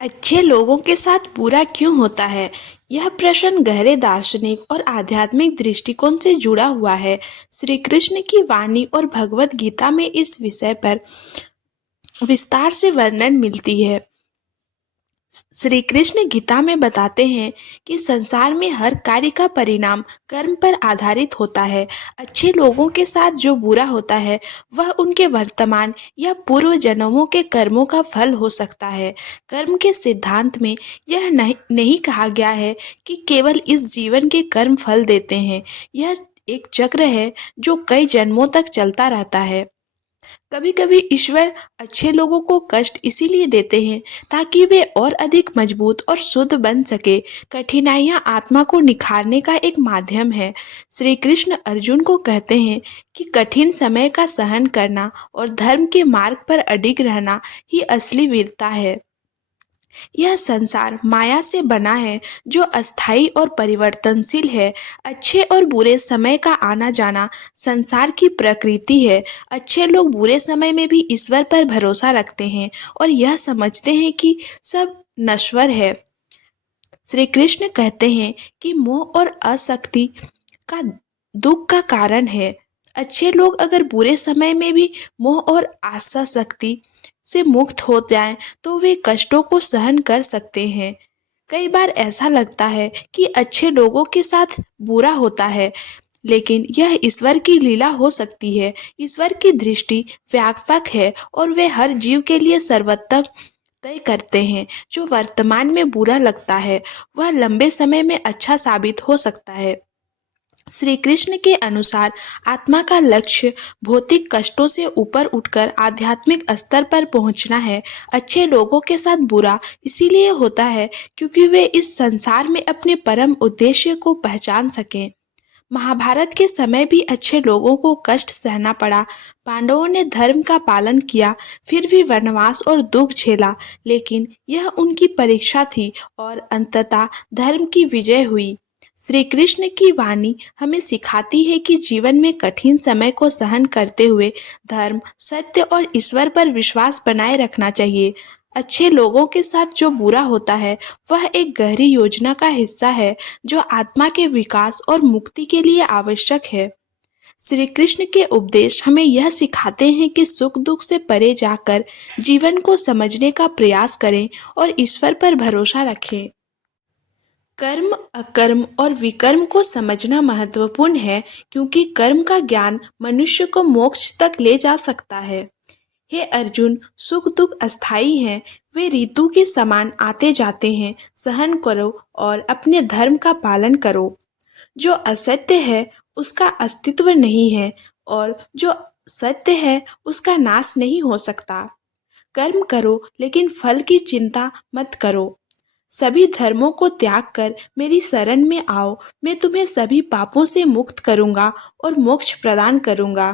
अच्छे लोगों के साथ बुरा क्यों होता है? यह प्रश्न गहरे दार्शनिक और आध्यात्मिक दृष्टिकोण से जुड़ा हुआ है। श्री कृष्ण की वाणी और भगवत गीता में इस विषय पर विस्तार से वर्णन मिलती है। श्री कृष्ण गीता में बताते हैं कि संसार में हर कार्य का परिणाम कर्म पर आधारित होता है। अच्छे लोगों के साथ जो बुरा होता है वह उनके वर्तमान या पूर्व जन्मों के कर्मों का फल हो सकता है। कर्म के सिद्धांत में यह नहीं कहा गया है कि केवल इस जीवन के कर्म फल देते हैं। यह एक चक्र है जो कई जन्मों तक चलता रहता है। कभी कभी ईश्वर अच्छे लोगों को कष्ट इसीलिए देते हैं ताकि वे और अधिक मजबूत और शुद्ध बन सके। कठिनाइयां आत्मा को निखारने का एक माध्यम है। श्री कृष्ण अर्जुन को कहते हैं कि कठिन समय का सहन करना और धर्म के मार्ग पर अडिग रहना ही असली वीरता है। यह संसार माया से बना है जो अस्थायी और परिवर्तनशील है। अच्छे और बुरे समय का आना जाना संसार की प्रकृति है। अच्छे लोग बुरे समय में भी ईश्वर पर भरोसा रखते हैं और यह समझते हैं कि सब नश्वर है। श्री कृष्ण कहते हैं कि मोह और आसक्ति का दुख का कारण है। अच्छे लोग अगर बुरे समय में भी मोह और आसक्ति से मुक्त हो जाएं तो वे कष्टों को सहन कर सकते हैं। कई बार ऐसा लगता है कि अच्छे लोगों के साथ बुरा होता है, लेकिन यह ईश्वर की लीला हो सकती है। ईश्वर की दृष्टि व्यापक है और वे हर जीव के लिए सर्वोत्तम तय करते हैं। जो वर्तमान में बुरा लगता है वह लंबे समय में अच्छा साबित हो सकता है। श्री कृष्ण के अनुसार आत्मा का लक्ष्य भौतिक कष्टों से ऊपर उठकर आध्यात्मिक स्तर पर पहुंचना है। अच्छे लोगों के साथ बुरा इसीलिए होता है क्योंकि वे इस संसार में अपने परम उद्देश्य को पहचान सकें। महाभारत के समय भी अच्छे लोगों को कष्ट सहना पड़ा। पांडवों ने धर्म का पालन किया, फिर भी वनवास और दुख झेला, लेकिन यह उनकी परीक्षा थी और अंततः धर्म की विजय हुई। श्री कृष्ण की वाणी हमें सिखाती है कि जीवन में कठिन समय को सहन करते हुए धर्म, सत्य और ईश्वर पर विश्वास बनाए रखना चाहिए। अच्छे लोगों के साथ जो बुरा होता है वह एक गहरी योजना का हिस्सा है जो आत्मा के विकास और मुक्ति के लिए आवश्यक है। श्री कृष्ण के उपदेश हमें यह सिखाते हैं कि सुख दुख से परे जाकर जीवन को समझने का प्रयास करें और ईश्वर पर भरोसा रखें। कर्म, अकर्म और विकर्म को समझना महत्वपूर्ण है क्योंकि कर्म का ज्ञान मनुष्य को मोक्ष तक ले जा सकता है। हे अर्जुन, सुख दुख अस्थाई हैं, वे ऋतु के समान आते जाते हैं। सहन करो और अपने धर्म का पालन करो। जो असत्य है उसका अस्तित्व नहीं है और जो सत्य है उसका नाश नहीं हो सकता। कर्म करो लेकिन फल की चिंता मत करो। सभी धर्मों को त्याग कर मेरी शरण में आओ, मैं तुम्हें सभी पापों से मुक्त करूंगा और मोक्ष प्रदान करूंगा।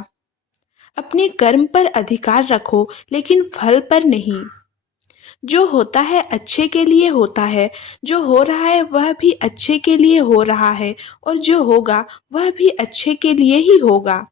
अपने कर्म पर अधिकार रखो लेकिन फल पर नहीं। जो होता है अच्छे के लिए होता है, जो हो रहा है वह भी अच्छे के लिए हो रहा है और जो होगा वह भी अच्छे के लिए ही होगा।